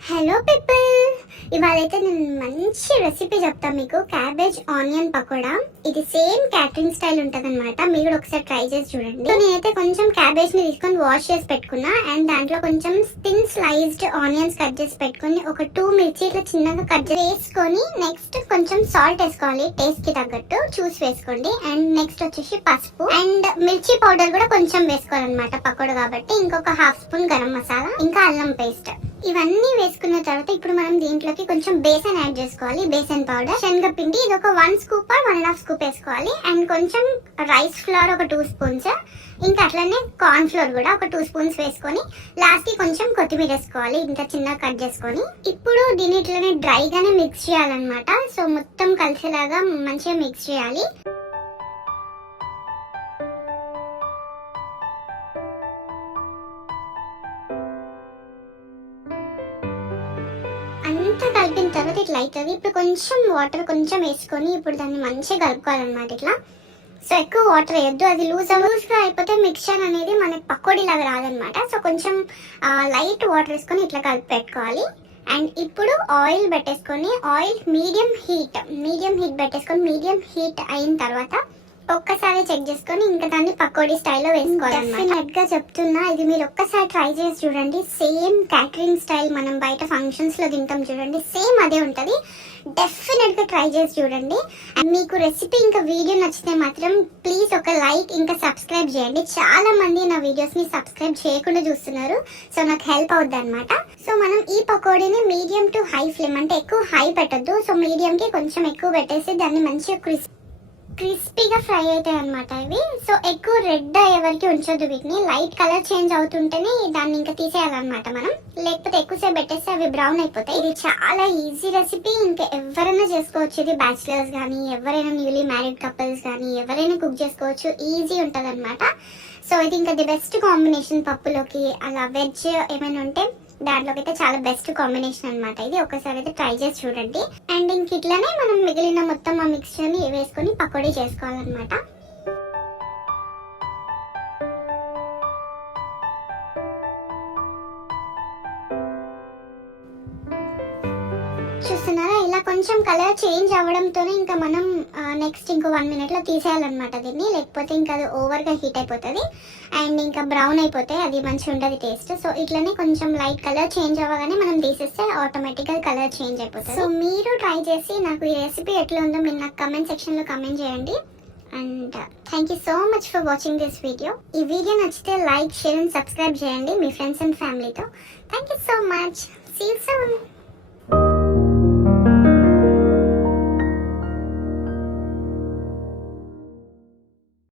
Hello people! ఇవాళైతే నేను మంచి recipe చెప్తాను మీకు. Cabbage onion pakoda. ఇది సేమ్ క్యాటరింగ్ స్టైల్ ఉంటుంది అనమాట మీరు కూడా ఒకసారి ట్రై చేసి చూడండి. సో నేనైతే కొంచెం క్యాబేజ్ని తీసుకొని వాష్ చేసి పెట్టుకున్నా. అండ్ దాంట్లో కొంచెం థిన్ స్లైస్డ్ ఆనియన్స్ కట్ చేసి పెట్టుకొని ఒక టూ మిర్చి ఇట్లా చిన్నగా కట్ చేసి వేసుకొని నెక్స్ట్ కొంచెం సాల్ట్ వేసుకోవాలి. టేస్ట్కి తగ్గట్టు చూసి వేసుకోండి. అండ్ నెక్స్ట్ వచ్చేసి పసుపు. అండ్ మిర్చి పౌడర్ కూడా కొంచెం వేసుకోవాలన్నమాట పకోడా కాబట్టి. ఇంకొక హాఫ్ స్పూన్ గరం మసాలా. ఇంకా అల్లం పేస్ట్ ఇవన్నీ వేసుకున్న తర్వాత ఇప్పుడు మనం దీంట్లోకి కొంచెం బేసన్ యాడ్ చేసుకోవాలి. బేసన్ పౌడర్ శనగపిండి ఇది ఒక one scoop one and half scoop వేసుకోవాలి. అండ్ కొంచెం రైస్ ఫ్లోర్ ఒక టూ స్పూన్స్. ఇంకా అట్లనే కార్న్ ఫ్లోర్ కూడా ఒక టూ స్పూన్స్ వేసుకొని లాస్ట్కి కొంచెం కొత్తిమీర వేసుకోవాలి. ఇంత చిన్నగా కట్ చేసుకొని. ఇప్పుడు దీని ఇట్లనే డ్రైగానే మిక్స్ చేయాలన్నమాట. సో మొత్తం కలిసేలాగా మంచిగా మిక్స్ చేయాలి. తర్వాత ఇట్లా అవుతుంది. ఇప్పుడు కొంచెం వాటర్ కొంచెం వేసుకొని ఇప్పుడు దాన్ని మంచిగా కలుపుకోవాలన్నమాట ఇట్లా. సో ఎక్కువ వాటర్ వేయద్దు. అది లూజ్ లూజ్గా అయిపోతే మిక్చర్ అనేది మనకి పకోడీ లాగా రాదనమాట సో కొంచెం లైట్ వాటర్ వేసుకొని ఇట్లా కలిపి పెట్టుకోవాలి అండ్ ఇప్పుడు ఆయిల్ పెట్టేసుకొని oil medium heat medium heat పెట్టేసుకొని మీడియం హీట్ అయిన తర్వాత ఒక్కసారి చెక్ చేసుకొని ఇంకా దాన్ని పకోడీ స్టైల్లో వేసుకోవాలి గా చెప్తున్నా ఇది మీరు ఒక్కసారి ట్రై చేసి చూడండి. సేమ్ క్యాటరింగ్ స్టైల్ మనం బయట ఫంక్షన్స్లో తింటాం చూడండి. సేమ్ అదే ఉంటుంది. డెఫినెట్గా ట్రై చేసి చూడండి. అండ్ మీకు రెసిపీ ఇంకా వీడియో నచ్చితే మాత్రం ప్లీజ్ ఒక లైక్ ఇంకా సబ్స్క్రైబ్ చేయండి. చాలా మంది నా వీడియోస్ని సబ్స్క్రైబ్ చేయకుండా చూస్తున్నారు. సో నాకు హెల్ప్ అవుద్ది అనమాట సో మనం ఈ పకోడీని మీడియం టు హై ఫ్లేమ్ అంటే ఎక్కువ హై పెట్టద్దు. సో మీడియం కి కొంచెం ఎక్కువ పెట్టేసి దాన్ని మంచిగా క్రిస్పీ క్రిస్పీగా ఫ్రై అవుతాయి అనమాట ఇవి. సో ఎక్కువ రెడ్ ఎవరికి ఉంచొద్దు వీటిని. లైట్ కలర్ చేంజ్ అవుతుంటేనే దాన్ని ఇంకా తీసేయాలన్నమాట మనం. లేకపోతే ఎక్కువసేపు పెట్టేస్తే అవి బ్రౌన్ అయిపోతాయి. ఇది చాలా ఈజీ రెసిపీ. ఇంకా ఎవరైనా చేసుకోవచ్చు. ఇది బ్యాచిలర్స్ కానీ ఎవరైనా న్యూలీ మ్యారీడ్ కపుల్స్ కానీ ఎవరైనా కుక్ చేసుకోవచ్చు. ఈజీ ఉంటుంది అనమాట సో ఇది ఇంకా ది బెస్ట్ కాంబినేషన్ పప్పులోకి. అలా వెజ్ ఏమైనా ఉంటే దాంట్లోకి అయితే చాలా బెస్ట్ కాంబినేషన్ అన్నమాట. ఇది ఒకసారి అయితే ట్రై చేసి చూడండి. అండ్ ఇంక ఇట్లానే మనం మిగిలిన మొత్తం ఆ మిక్స్చర్ని వేసుకొని పకోడీ చేసుకోవాలన్నమాట. చూస్తున్నారా? ఇలా కొంచెం కలర్ చేంజ్ అవ్వడంతోనే ఇంకా మనం నెక్స్ట్ ఇంకో వన్ మినిట్లో తీసేయాలన్నమాట దీన్ని. లేకపోతే ఇంకా అది ఓవర్గా హీట్ అయిపోతుంది. అండ్ ఇంకా బ్రౌన్ అయిపోతే అది మంచిగా ఉంటుంది టేస్ట్ సో ఇట్లనే కొంచెం లైట్ కలర్ చేంజ్ అవ్వగానే మనం తీసేస్తే ఆటోమేటిక్గా కలర్ చేంజ్ అయిపోతుంది. సో మీరు ట్రై చేసి నాకు ఈ రెసిపీ ఎట్లా ఉందో మీరు నాకు కమెంట్ సెక్షన్లో కమెంట్ చేయండి. And thank you so much for watching this video ఈ వీడియో నచ్చితే లైక్ షేర్ అండ్ సబ్స్క్రైబ్ చేయండి మీ ఫ్రెండ్స్ అండ్ ఫ్యామిలీతో thank you so much see soon